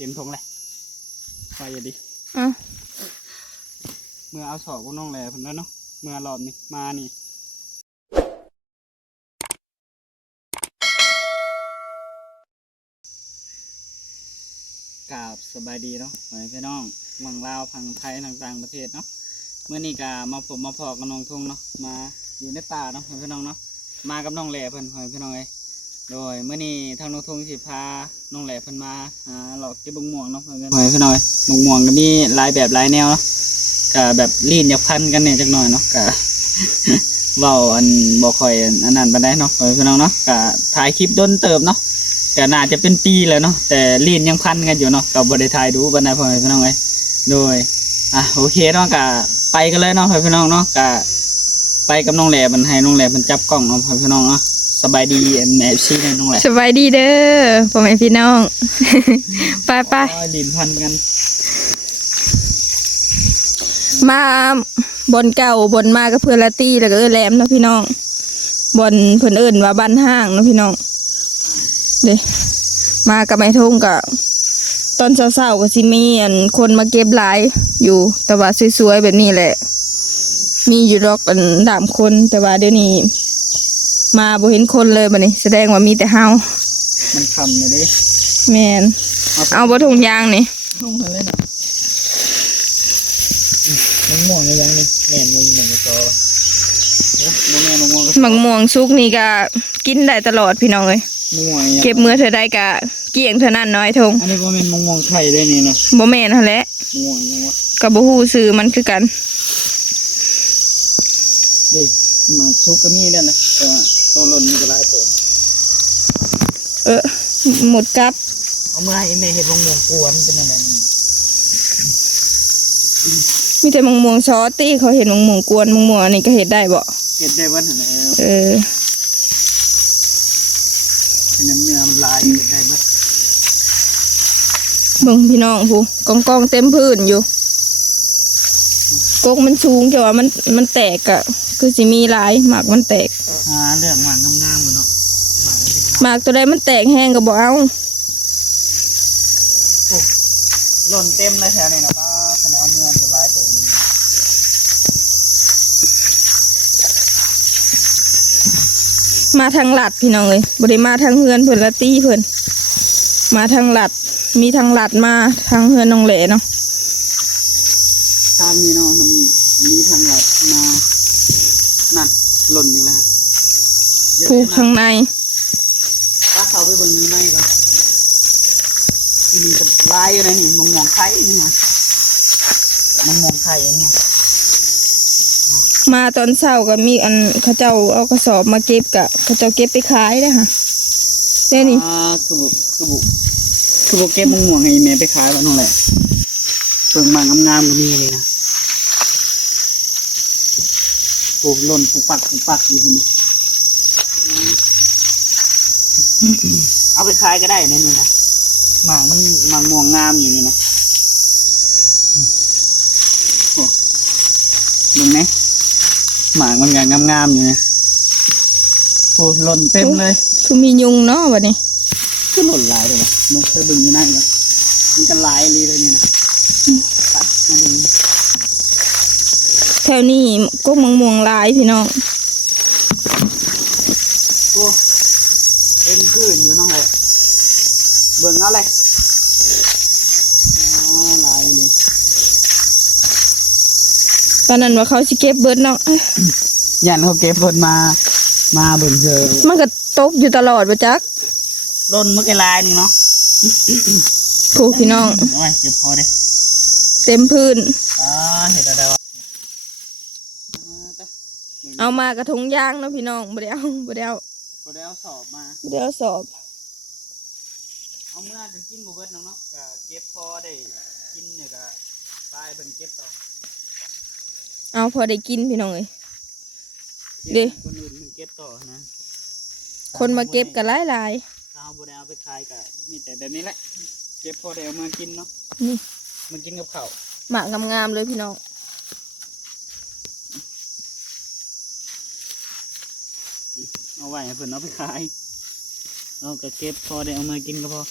ต็มทงเลยไปอย่าดิเมื่อเอาสอบพวกน้องแหล่ผมแล้วเนาะเมื่อรอบนี้มานี่กราบสบายดีเนาะพี่น้องเมืองลาวพังไทยต่างประเทศเนาะเมื่อนี้กามาผมมาพอกับน้องทงเนาะมาอยู่ในป่าเนาะพี่น้องเนาะมากับน้องแหล่เพิ่นพี่น้องเอ้ยโดยเมื่อนี้ทางน้องทงสิพาน้องแหล่เพิ่นมาหลอกเก็บบุ้งม่วงเนาะพี่น้องเอ้ยบุ้งม่วงก็มีหลายแบบหลายแนวเนาะก็แบบลีนอยากพันกันเนี่ยจักหน่อยเนาะก็เว้าอันบ่ค่อยอันนั้นปานใดเนาะพี่น้องเนาะก็ถ่ายคลิปโดนเติบเนาะก็น่าจะเป็นปีแล้วเนาะแต่ลีนยังพันกันอยู่เนาะก็บ่ได้ถ่ายดูปานใดพี่น้องเอ้ยโดยโอเคเนาะก็ไปกันเลยเนาะพี่น้องเนาะก็ไปกับน้องแหล่มันให้น้องแหล่มันจับกล้องเนาะพี่น้องเนาะสบายดีแม่ซีเนี่ยน้องแหล่สบายดีเด้อพ่อแม่พี่น้อง ไปลีนพันกันมาบนเก่าบนมากับเพื่อนละตี้แล้วก็แหลมนะพี่น้องบนเพื่อนเอิญว่าบ้านห้างนะพี่น้องเด้มากับไม้ทงกับตอนเช้าๆก็สิมีคนมาเก็บหลายอยู่แต่ว่าสวยๆแบบนี้แหละมีอยู่ดอก3 คนแต่ว่าเดี๋ยวนี้มาบ่เห็นคนเลยบัดนี้แสดงว่ามีแต่เฮามันคำเลยดิแม่นเอาบ่ถุงยางนี่ถุงเลยนะมันม่วงเลยยังนี่แม่นม่วงจอมะม่วงสุกนี่ก็กินได้ตลอดพี่น้องเอ้ยเก็บมื้อเท่าใดก็เกลี้ยงเท่านั้นน้อยทงอันนี้บ่แม่นม่วงไข่ได้นี่นะบ่แม่นหั่นแหละม่วงยังวะก็บ่ฮู้ชื่อมันคือกันดิมาสุกก็มีนั่นนะแต่ว่าโตหล่นนี่ก็หลายเติบหมดกับเอามาให้แม่เฮ็ดม่วงกวนเป็นอะไรมีแต่มะม่วงซอสตี้เขาเห็นมะม่วงกวนมะม่วงอันนี้ก็เห็ดได้บ่เห็ดได้วันไหนเนื้อมันลายเห็ดได้มั้ยเบิ่งพี่น้องผู้กองเต็มพื้นอยู่กกมันสูงแต่ว่ามันแตกอะคือสิมีลายหมากมันแตกเรื่องหมากงามๆเนาะหมากตัวใดมันแตกแห้งก็บ่เอาหล่นเต็มเลยแถวนี้นะป้าแถวเมืองจะลายเติบนี่มาทางหลัดพี่น้องเลยบ่ได้มาทางเฮือนเพิ่นละตี้เพิ่นมาทางหลัดมีทางหลัดมาทางเฮือนน้องแหล่เนาะทางนี้เนาะมันมีทางหลัดมานั่นหล่นอยู่แล้วผูกข้างในป้าเขาไปเบิ่งนี้ในก่อนมีกับลายอะไรนี่มองไข่นี่นะมองไข่นี่มาตอนเช้าก็มีเขาเจ้าเอากระสอบมาเก็บกะเขาเจ้าเก็บไปขายได้ค่ะเด้นี่คือบุเก็บม่วงให้แม่ไปขายบ้านนั่นแหละเพิ่งมางามๆก็มีเลยนะปลูกหล่นปลูกปักอยู่คุณเอาไปขายก็ได้เนี่ยนี่นะหมากมันม่วงงามอยู่นี่นะโอ้ดูไหมหมากมันงามอยู่เนี่ยโอ้หล่นเต็มเลยคือมียุงเนาะวันนี้ก็หล่นลายเลยมันเคยบึงอยู่นั่นก็มันก็ลายเลยเนี่ยนะแถวนี้ก็มะม่วงลายพี่น้องโอ้เป็นพื้นอยู่น้องเลยเบิ่งเอาเลยลายเลยตอนนั้นว่าเขาสิเก็บเบิดเนาะยันเขาเก็บเบิดมาเบิ่งเจอมันก็ตกอยู่ตลอดประจักร่นมันก็ลายนี่เนาะผูกพี่น้องโอ้ยเก็บพอได้เต็มพื้นเห็นอะไรวะเอามากระทงยางเนาะพี่น้องบ่ได้เอาสอบมาบ่ได้เอาสอบเอาเมื่อจะกินบุเบิดเนาะก็เก็บพอได้กินเนี่ยก็ตายเป็นเก็บต่อเอาพอได้กินพี่น้องเอ้ยดิคนอื่นมันเก็บต่อนะคนมาเก็บกันหลายเอาบุได้เอาไปขายก็มีแต่แบบนี้แหละเก็บพอได้เอามากินเนาะมันกินกับข้าวหมากงามๆเลยพี่น้องเอาไว้ให้เพื่อนเอาไปขายเราก็เก็บพอได้เอามากินก็พอ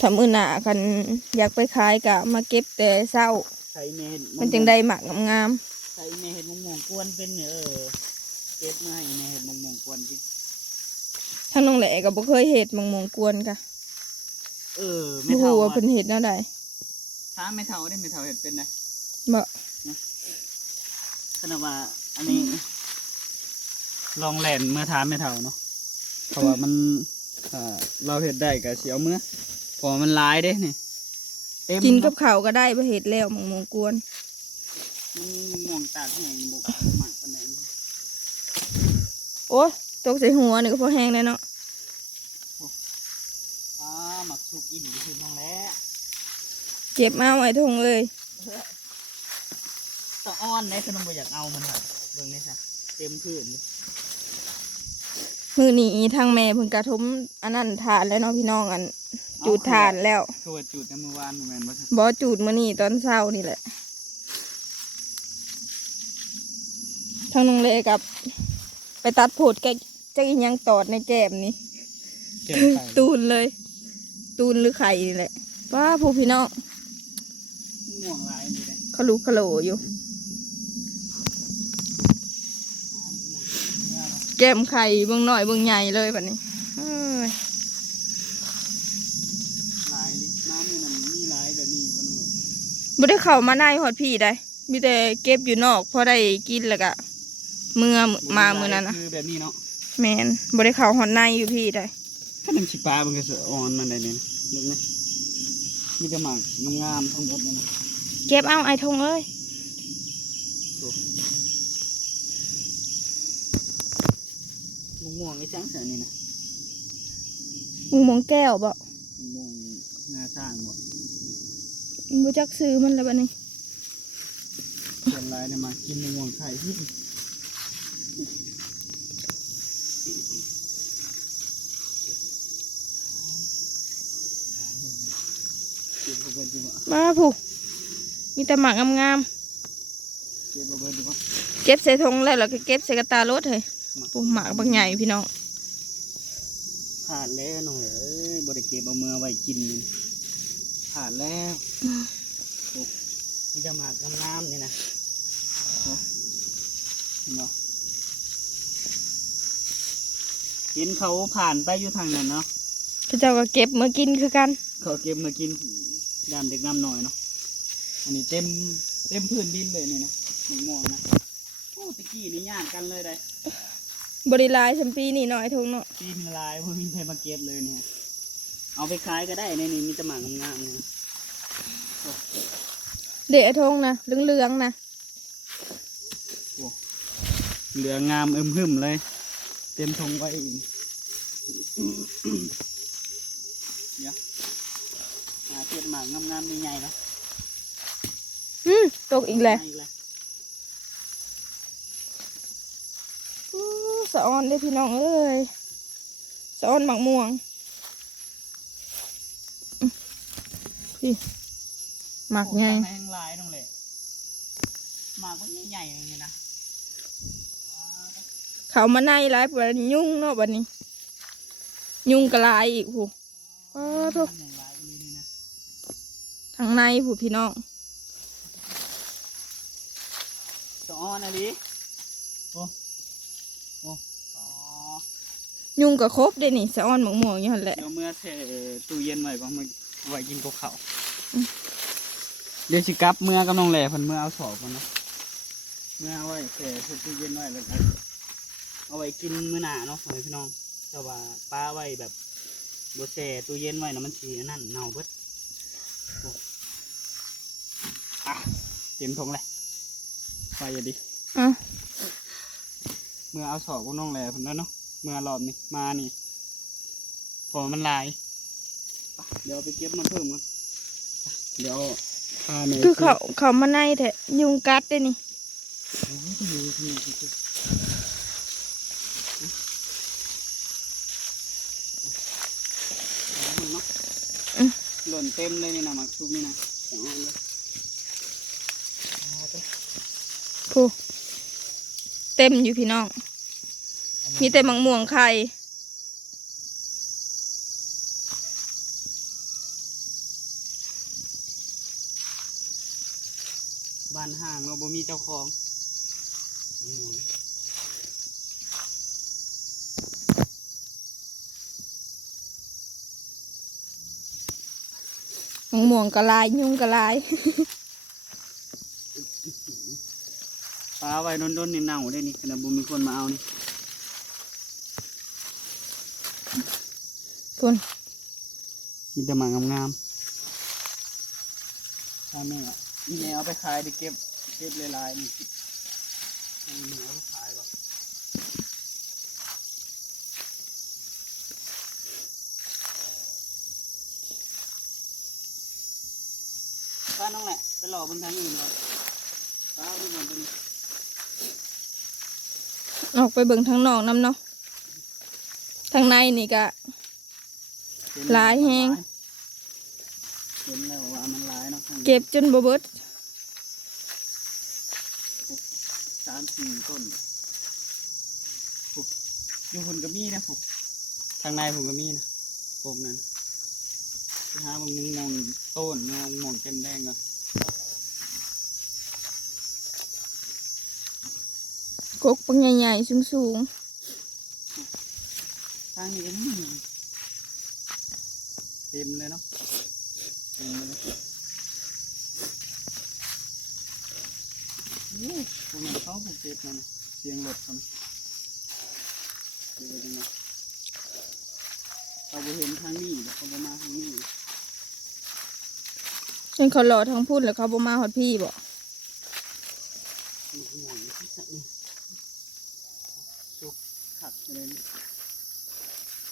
ถ้ามื้อหน้าคันอยากไปขายก็มาเก็บแต่เช้า ใส่เมเห็ด มันจึงได้หมักงาม ใส่เมเห็ดมะม่วงกวนเป็นเนี่ยเก็บมาให้เมเห็ดมะม่วงกวนกิน ๆทั้งน้องแหล่ก็บ่เคยเฮ็ดมังมงกวนค่ะ ไม่ บ่ เท่า ฮู้ว่าเพิ่นเฮ็ดแนวใด ถ้าไม่เท่าได้ไม่เท่าเห็ดเป็นไง บ่ ขนาดว่าอันนี้ลองแหลนเมื่อท้าไม่เท่าเนาะเพราะว่ามันเราเห็ดได้กับเสียวเมื่อเพอมันหลายเด้นี่เต็ม กินกับข้าวก็ได้บ่เฮ็ดแล้วมังมงกวน มันม่วงตากแห้งบุกหมักปานไหน โอ้ยตกใส่หัวนี่ก็พอแห้งแล้วเนาะ หมักสุกอินคือน้องแล้ว เก็บมาไว้ทงเลย ตะอ้อนในขนมบ่อยากเอามันค่ะเบิ่งนี่ซะเต็มพื้น มื้อนี้ทางแม่เพิ่นกระทมอันนั้นทานแล้วเนาะพี่น้องอันจูดทานแล้ว คือว่าจุดในมือวานแม่นบ่ซะ บ่จูดมื้อนี้ตอนเช้านี่แหละทางน้องเลกับ ไปตัดโพดแกจักอีหยังตอดในแก้มนี่ เก็บไข่ ตูนเลย ตูนหรือไข่นี่แหละว้าผู้พี่น้อง ม่วงลายนี่แหละ เขาลุกเขาโหลอยู่ แก้มไข่เบิ่งหน่อยเบิ่งใหญ่เลยแบบนี้เอ้ย ลายนี่น้ำนี่มันมีลายแบบนี้บ่น้องเลย บ่ได้เข้ามาในหอดพี่ได้มีแต่เก็บอยู่นอกพอได้กินแล้วก็เมื่อมามื้อนั้นนะ คือแบบนี้เนาะ แม่นบ่ได้เข้าหอดในอยู่พี่ได้ ถ้ามันสิปลามันก็สิอ่อนมันได้นี่เบิ่งนะมีแต่หมากงามๆทั้งหมดนี่นะ เก็บเอาไอ้ทงเอ้ย ม่วงๆไอ้จังซั่นนี่นะ งูหมองแก้วบ่ ม่วงงาสร้างบ่ บ่จักซื้อมันแล้วบัดนี้ ส่วนลายเนี่ยมากินม่วงไข่ที่เก็บเอาเบิดดีบ่ มาผู้มีแต่หมากงาม เก็บเอาเบิดดีบ่ ๆเก็บใส่ทงแล้วก็เก็บใส่กระตารถเฮ้ยผู้หมากบางใหญ่พี่น้อง ขาดแล้วน้องเอ้ยบ่ได้เก็บเอามือไว้กินนี่ขาดแล้วโอ้นี่จะหมากงามๆนี่นะโอ้เห็นบ่เห็นเขาผ่านไปอยู่ทางนั้นเนาะ เขาเจ้าก็เก็บมากินคือกัน เขาเก็บมากินยามเด็กน้ำหน่อยเนาะอันนี้เต็มพื้นดินเลยนี่นะหมกม่วงนะโอ้ตะกี้นี่ย่างกันเลยได้ บริลายชัมปีนี่เนาะไอ้ทงเนาะ ปีนลายเพื่อมีใครมาเก็บเลยเนี่ยเอาไปขายก็ได้ในนี่มีแตะหมากงามๆเนี่ย เด็กไอ้ทงนะเหลืองๆนะ เหลืองงามหึมเลย เต็มทงไว้อีกเดี๋ยวหาเก็บหมากงามๆใหญ่ๆเนาะ ตกอีกแล้ว อีกแล้ว สะออนได้อพี่น้องเอ้ยสะออนหมักม่วงพี่หมักไง แมงลายน้องเลยหมากมันใหญ่ๆอย่างนี้นะ เขามาในร้ายปะยุ่งเนาะบัดนี้ ยุ่งกระลายอีกผู้ทุก แมงลายอย่างนี้นะ ทางในผู้พี่น้อง สะออนอะไรโอ้อ๋อ ยุ่งกับครบได้นี่สะออนหมักม่วงอยู่หั่นแหละ เดี๋ยวเมื่อเทตู้เย็นไว้ก่อนมาไว้กินกับข้าวเดี๋ยวสิกลับเมื่อกับน้องแหล่เพิ่นเมื่อเอาสอบกันเนาะเมื่อเอาไว้เทตู้เย็นไว้แล้วกันเอาไว้กินมื้อหน้าเนาะพี่น้องแต่ว่าป้าไว้แบบบ่แช่ตู้เย็นไว้นะมันสินั่นเน่าเบิดโอ้อ่ะเต็มทงเลยไปอย่าดิ อ่ะ เมื่อเอาสอบกับน้องแหล่เพิ่นแล้วเนาะเมื่อรอบนี้มานี่พอมันหลายไปเดี๋ยวไปเก็บมันเพิ่มกันเดี๋ยวพาหนู คือเขามาในแท้ยุงกัดได้นี่ หล่นเต็มเลยนี่นะมักชุบนี่นะสองอันเลย ผู้เต็มอยู่พี่น้อง มีแต่หมักม่วงไข่ บ้านห้างเราบ่มีเจ้าของอืม มะม่วงกะลายยุงกะลาย ปลาไว้โดนๆนี่เน่าได้นี่ขนาดบ่มีคนมาเอานี่ คุณ มีแต่หมางามๆถ้าแม่อีแม่เอาไปขายดิเก็บหลายๆนี่ให้แม่เอาไปขายบ่ป้าน้องแหละไปหล่อบนทางอื่นก่อนป้าเอาดูก่อนตัวนี้ ออกไปเบิ่งทางนอกน้ำเนาะทางในนี่ก็ หลายแฮง เห็นแล้วว่ามันหลายเนาะ เก็บจนบ่เบิด 3-4 ต้นปุ๊บอยู่หุ่นก็มีนะปุ๊บทางในผมก็มีนะกบนั้นไปหาบางมุงมองต้นมองมองแก้มแดงก่อน กกปังใหญ่ๆสูง ทางนี้ก็มีเต็มเลยเนาะเต็มเลยนี่ผมเห็นเขาผมเจ็บมันนะเสียงรถคนเดี๋ยวดูนะเราไปเห็นทางนี้เดี๋ยวเขาไปมาทางนี้ ๆเห็นเขาหล่อทางพูดแล้วเขาบ่มาฮอดพี่บ่ ห่วงที่สักนี่จุกขัดอะไรนี่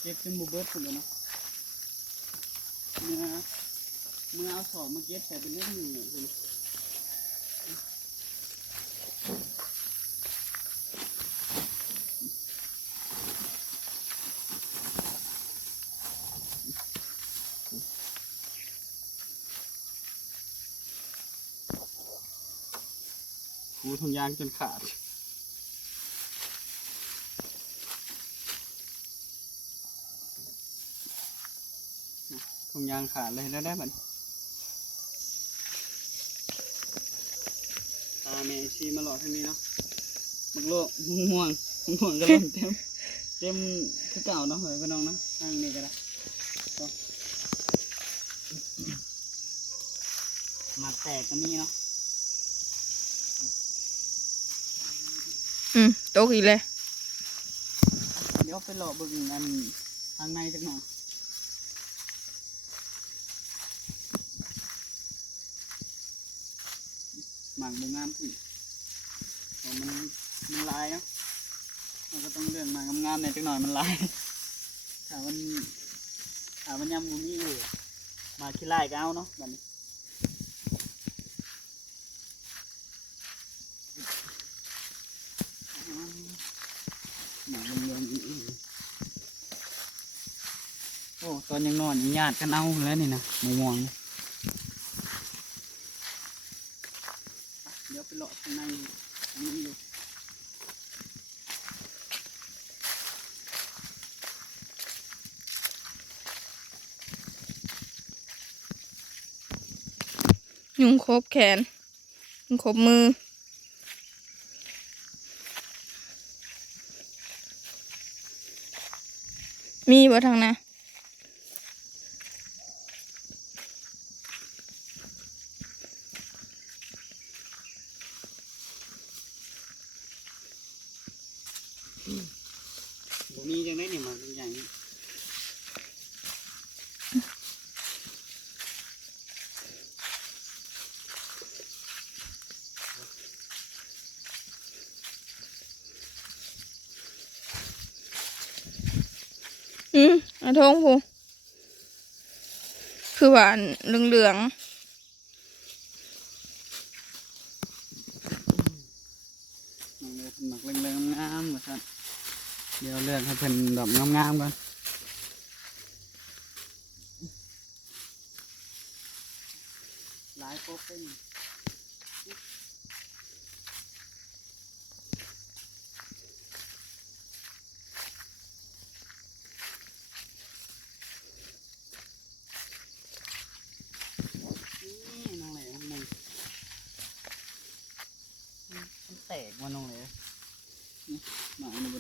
เก็บจนบุเบิดผมเลยเนาะเมื่อเอาสอบมาเก็บใส่เป็นเล่มหนึ่งเนี่ยคุณกูทงยางจนขาดทงยางขาดเลยแล้วได้บัดตาเมชีมาหลอดทางนี้เนาะมักโลกม่วงก็เริ่มเต็มคือเก่าเนาะเฮ้ยพี่น้องเนาะทางนี้ก็ได้ก็มาแตกก็มีเนาะ ตกอีกเลย เดี๋ยวไปหลอกเบิ่งอันทางในจักหน่อยหมากบงงามขึ้นเพราะมันลายเนาะมันก็ต้องเรื่องหมากงามๆในอยจักหน่อยมันลายถ้ามันยำบุมีอยู่มาขี้ไล่ก็เอาเนาะแบบนี้หมากเรื่องอีกโอ้ตอนยังนอนยังญาติกันเอาแล้วนี่นะมะม่วงเดี๋ยวไปเลาะข้างในนี่อยู่ยุงครบแขนยุงครบมือมีบ่ทางนะ บ่มีจังได้เนี่ยมาเป็นอย่างนี้อาทงผู้คือว่าเหลือง น้องเลยเพิ่นหมักเรื่องๆงามๆว่าซั่นเดี๋ยวเลือกให้เพิ่นดอกงามๆก่อนหลายโป๊กเป็นนี่น้องแหล่มึง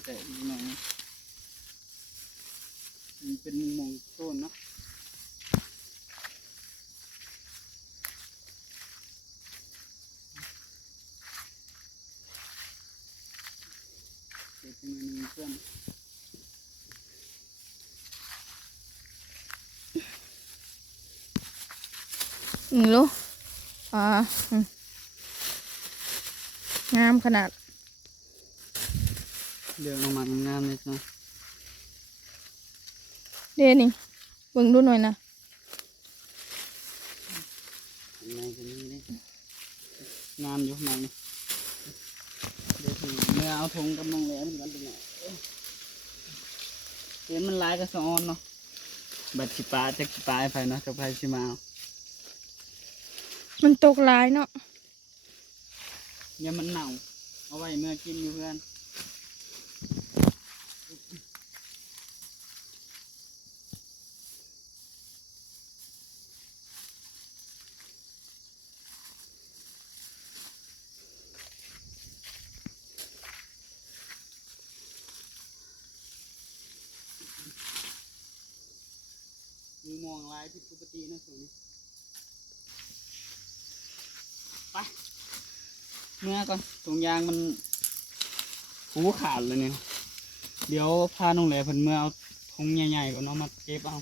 แต่อีกหน่อยนะมันเป็นมุมมองต้นเนาะเด็กเป็นมือเพื่อน ลูกอืมงามขนาด เดี๋ยวลงมางามๆเลยนะ เดี๋ยวนี่เบิ่งดูหน่อยนะ ข้างในก็มีเลยงามอยู่ข้างในนี่เดี๋ยวถึงเมื่อเอาธงกับน้องแหลมกันตรงนี้เห็นมันลายกระสอนเนาะบัดชิปาจะชิปาไปเนาะจะไปชิมาเอา มันตกหลายเนาะ อย่ามันเน่าเอาไว้เมื่อกินอยู่เพื่อนมีมองลายผิดปกตินะส่วนนี้ไปเมื่อก่อนถุงยางมันหูขาดเลยเนี่ยเดี๋ยวพาน้องแหลเพิ่นเมื่อเอาธงใหญ่ๆก่อนเนาะมาเก็บเอา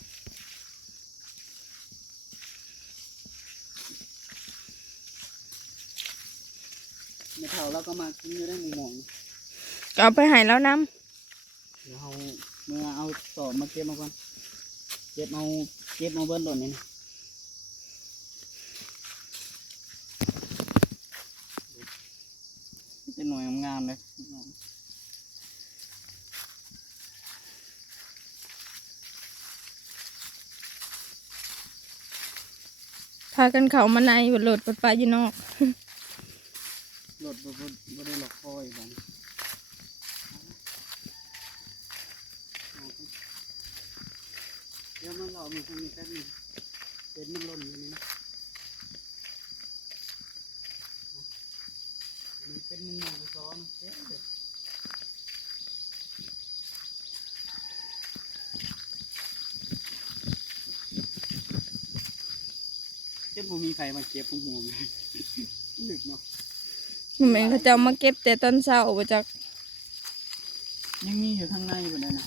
ไม่เท่าแล้วก็มากินอยู่ได้หมอง ก็เอาไปให้แล้วน้ เดี๋ยวเอาเมื่อเอาสอบมาเก็บมาก่อนเก็บเอาเบิ้ลหล่นนี่นะเป็นหน่วยงามๆเลย ำพากันเข้ามาในบนรถบนปลาอยู่นอก รถบ่ได้หลอกคอยบ้านเดี๋ยวมันหลอกมีคนมีแป๊บนึงเป็นมันหล่นอยู่นี่นะอันนี้เป็นมุมมองกระซ้อนเจ๊เด็ดเจ๊บ่มีใครมาเก็บหัวเลยลึกเนาะ แม่งเขาจะเอามาเก็บแต่ตอนเช้าบ่จัก ยังมีอยู่ข้างในอยู่เลยนะ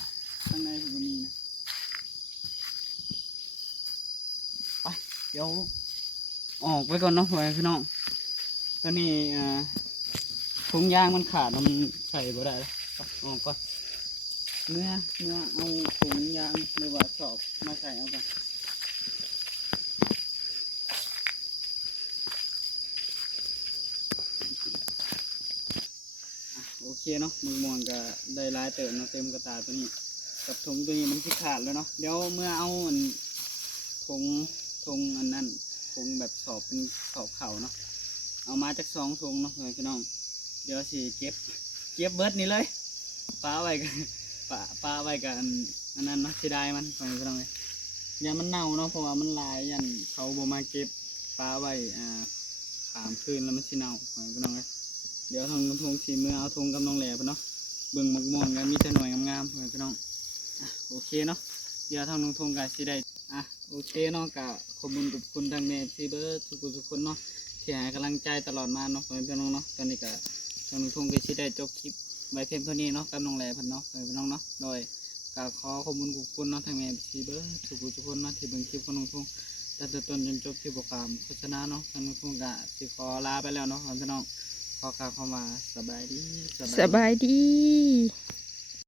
ข้างในผมก็มีนะไปเดี๋ยวออกไปก่อนเนาะพี่น้องตอนนี้ถุงยางมันขาดมันใส่บ่ได้แล้วไปออกก่อนเมื่อเอาถุงยางหรือว่าสอบมาใส่เอาก่อนโอเคเนาะมึงมองก็ได้ลายเติมเนาะเต็มกระตาตัวนี้กับถุงตัวนี้มันที่ขาดแล้วเนาะเดี๋ยวเมื่อเอาถุงอันนั้นถุงแบบสอบเป็นสอบเข่าเนาะเอามาจาก2 ถุงเนาะพี่น้องเดี๋ยวสิเก็บเบิร์ดนี่เลยปลาไว้กันปลาไว้กันอันนั้นเนาะสิได้มันพี่น้องเลยอย่ามันเน่าเนาะเพราะว่ามันลายยันเขาบ่มาเก็บปลาไว้ขามคืนแล้วมันสิเน่าพี่น้องเลยเดี๋ยวทงสีเมื่อเอาทงกับน้องแหล่ไปเนาะเบิ่งหมกม่วงกันมีแต่หน่วยงามๆพี่น้องโอเคเนาะเดี๋ยวทางทงกันสิได้โอเคเนาะกับขอบคุณทางเมซีเบอร์ทุกคนเนาะที่ให้กำลังใจตลอดมาเนาะพี่น้องเนาะตอนนี้ก็ทางทงก็สิได้จบคลิปไว้เพียงเท่านี้เนาะกับน้องแหล่เพิ่นเนาะพี่น้องเนาะโดยก็ขอขอบคุณเนาะทางเมซีเบอร์ทุกคนเนาะที่เบิ่งคลิปของน้องทงตั้งแต่ต้นจนจบคลิปบอกความโฆษณาเนาะทางน้องทงก็สิขอลาไปแล้วเนาะพี่น้องขอกล่าวคำว่าสบายดี สบายดี